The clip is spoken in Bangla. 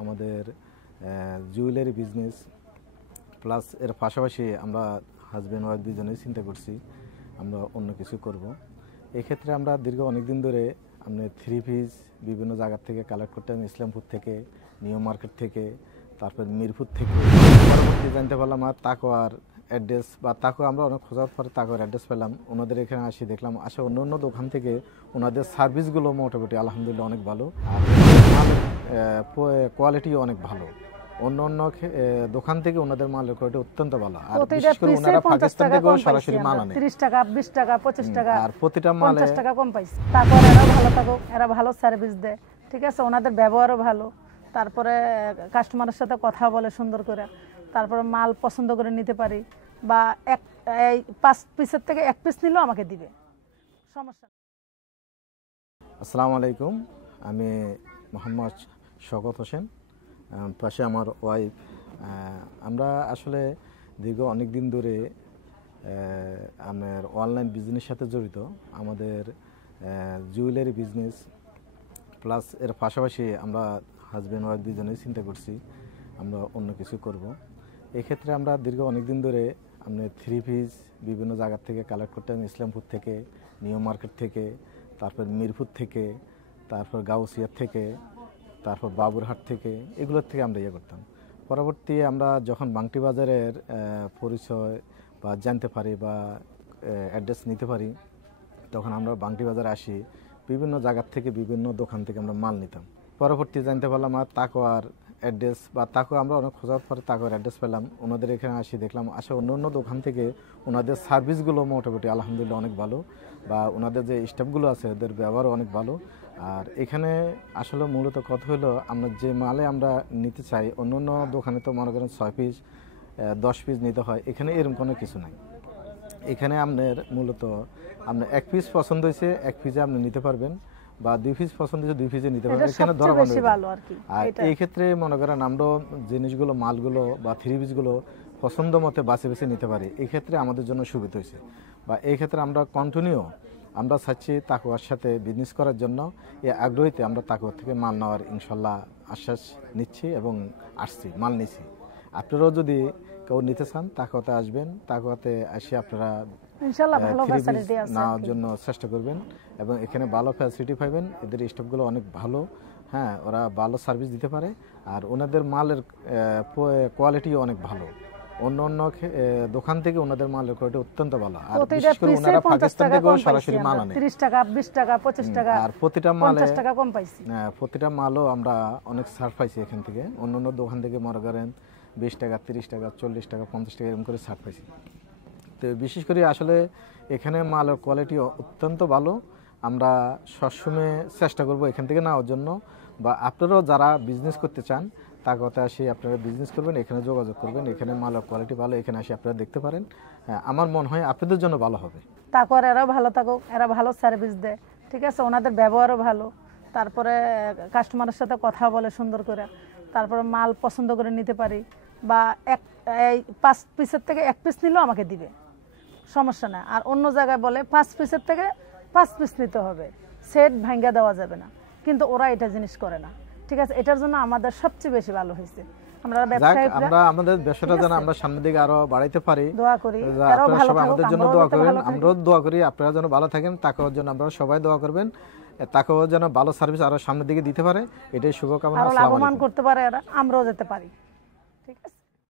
আমাদের জুয়েলারি বিজনেস প্লাস এর পাশাপাশি আমরা হাজব্যান্ড ওয়াইফ দুজনেই চিন্তা করছি আমরা অন্য কিছু করব। এক্ষেত্রে আমরা দীর্ঘ অনেক দিন ধরে আমরা থ্রি পিস বিভিন্ন জায়গা থেকে কালেক্ট করতাম, ইসলামপুর থেকে, নিউ মার্কেট থেকে, তারপর মিরপুর থেকে। পরবর্তী জানতে পারলাম আর তাকোয়ার অ্যাড্রেস বা তাকো আমরা অনেক খোঁজার পরে তাকোয়ার অ্যাড্রেস পেলাম। ওনাদের এখানে আসি দেখলাম আসলে অন্য অন্য দোকান থেকে ওনাদের সার্ভিসগুলো মোটামুটি আলহামদুলিল্লাহ অনেক ভালো, আর কোয়ালিটিও অনেক ভালো। অন্য অন্য দোকান থেকে ওনাদের মালের কোয়ালিটি অত্যন্ত ভালো, আর বিশেষ করে ওনারা পাকিস্তান থেকেও সরাসরি মাল আনে। 30 টাকা 20 টাকা 25 টাকা আর প্রতিটা মালে 50 টাকা কম পাইছে। তারপর এরা ভালো থাকো, এরা ভালো সার্ভিস দেয়, ঠিক আছে, ওনাদের ব্যবহারও ভালো। তারপরে কাস্টমারের সাথে কথা বলে সুন্দর করে, তারপরে মাল পছন্দ করে নিতে পারি, বা এই 5 পিসের থেকে 1 পিস নিলেও আমাকে দিবে, সমস্যা। আসসালামু আলাইকুম, আমি মোহাম্মদ শওকত হোসেন, পাশে আমার ওয়াইফ। আমরা আসলে দীর্ঘ অনেক দিন ধরে আমার অনলাইন বিজনেসের সাথে জড়িত। আমাদের জুয়েলারি বিজনেস প্লাস এর পাশাপাশি আমরা হাজব্যান্ড ওয়াইফ দুজনেই চিন্তা করছি আমরা অন্য কিছু করব। এক্ষেত্রে আমরা দীর্ঘ অনেক দিন ধরে আমরা থ্রি পিস বিভিন্ন জায়গা থেকে কালেক্ট করতাম, ইসলামপুর থেকে, নিউ মার্কেট থেকে, তারপর মিরপুর থেকে, তারপর গাউসিয়া থেকে, তারপর বাবুরহাট থেকে, এগুলোর থেকে আমরা ইয়ে করতাম। পরবর্তী আমরা যখন বাংটি বাজারের পরিচয় বা জানতে পারি বা অ্যাড্রেস নিতে পারি, তখন আমরা বাংটি বাজারে আসি, বিভিন্ন জায়গার থেকে বিভিন্ন দোকান থেকে আমরা মাল নিতাম। পরবর্তী জানতে পারলাম আর তাকোয়ার অ্যাড্রেস বা তাকো আমরা অনেক খোঁজার পরে তাকোয়ার অ্যাড্রেস পেলাম। ওনাদের এখানে আসি দেখলাম আসলে অন্য অন্য দোকান থেকে ওনাদের সার্ভিসগুলো মোটামুটি আলহামদুলিল্লাহ অনেক ভালো, বা ওনাদের যে স্টাফগুলো আছে ওদের ব্যবহারও অনেক ভালো। আর এখানে আসলে মূলত কথা হলো আমরা যে মালে আমরা নিতে চাই, অন্য অন্য দোকানে তো মনে করেন 6 পিস 10 পিস নিতে হয়, এখানে এরকম কোনো কিছু নাই। এখানে আপনার মূলত আপনার 1 পিস পছন্দ হয়েছে 1 পিসে আপনি নিতে পারবেন, বা 2 পিস পছন্দ হয়েছে 2 পিসে নিতে পারবেন, এখানে ধরা আর এই ক্ষেত্রে মনে করেন আমরা জিনিসগুলো মালগুলো বা থ্রি পিসগুলো পছন্দ মতে বাছে বেছে নিতে পারি। এই ক্ষেত্রে আমাদের জন্য সুবিধা হয়েছে, বা এই ক্ষেত্রে আমরা কন্টিনিউ আমরা চাচ্ছি তাকওয়ার সাথে বিজনেস করার জন্য। এই আগ্রহীতে আমরা তাকওয়ার থেকে মাল নেওয়ার ইনশাল্লাহ আশ্বাস নিচ্ছি এবং আসছি, মাল নিচ্ছি। আপনারাও যদি কেউ নিতে চান তাকওয়াতে আসবেন, তাকওয়াতে এসে আপনারা ইনশাআল্লাহ ভালো ফ্যাসিলিটি আছে নেওয়ার জন্য চেষ্টা করবেন, এবং এখানে ভালো ফ্যাসিলিটি পাবেন। এদের স্টাফগুলো অনেক ভালো, হ্যাঁ, ওরা ভালো সার্ভিস দিতে পারে, আর ওনাদের মালের কোয়ালিটিও অনেক ভালো। অন্য অন্য দোকান থেকে ওনাদের মালের কোয়ালিটি অত্যন্ত ভালো, আর বিশেষ করে ওনারা পাকিস্তান থেকেও সরাসরি মাল আনে। 30 টাকা 20 টাকা 25 টাকা, আর প্রতিটা মালে 50 টাকা কম পাইছি। প্রতিটা মালও আমরা অনেক ছাড় পাইছি এখান থেকে। অন্য অন্য দোকান থেকে মনে করেন 20 টাকা 30 টাকা 40 টাকা 50 টাকা এরকম করে ছাড় পাইছি। তো বিশেষ করে আসলে এখানে মালের কোয়ালিটি অত্যন্ত ভালো। আমরা সবসময় চেষ্টা করব এখান থেকে নেওয়ার জন্য, বা আপনারাও যারা বিজনেস করতে চান তার কথা আসি আপনারা বিজনেস করবেন, এখানে যোগাযোগ করবেন। এখানে মালের কোয়ালিটি ভালো, এখানে আসি আপনারা দেখতে পারেন। আমার মনে হয় আপনাদের জন্য ভালো হবে। তারপর এরা ভালো থাকুক, এরা ভালো সার্ভিস দেয়, ঠিক আছে, ওনাদের ব্যবহারও ভালো। তারপরে কাস্টমারের সাথে কথা বলে সুন্দর করে, তারপরে মাল পছন্দ করে নিতে পারি, বা এই 5 পিসের থেকে 1 পিস নিলেও আমাকে দিবে, সমস্যা না। আর অন্য জায়গায় বলে 5 পিসের থেকে 5 পিস নিতে হবে, সেট ভাঙ্গা দেওয়া যাবে না, কিন্তু ওরা এটা জিনিস করে না, ঠিক আছে। এটার জন্য আমাদের সবচেয়ে বেশি ভালো হয়েছে। আমরা আমাদের ব্যবসাটা যেন আমরা সামনের দিকে আরো বাড়াইতে পারি, দোয়া করি। আপনারা সবাই আমাদের জন্য দোয়া করবেন, আমরাও দোয়া করি আপনারা যেন ভালো থাকেন। তাকওয়ার জন্য আপনারা সবাই দোয়া করবেন, তাকওয়া যেন ভালো সার্ভিস আরো সামনের দিকে দিতে পারে, এটাই শুভকামনা। আরো লাভবান করতে পারে এরা, আমরাও যেতে পারি, ঠিক আছে।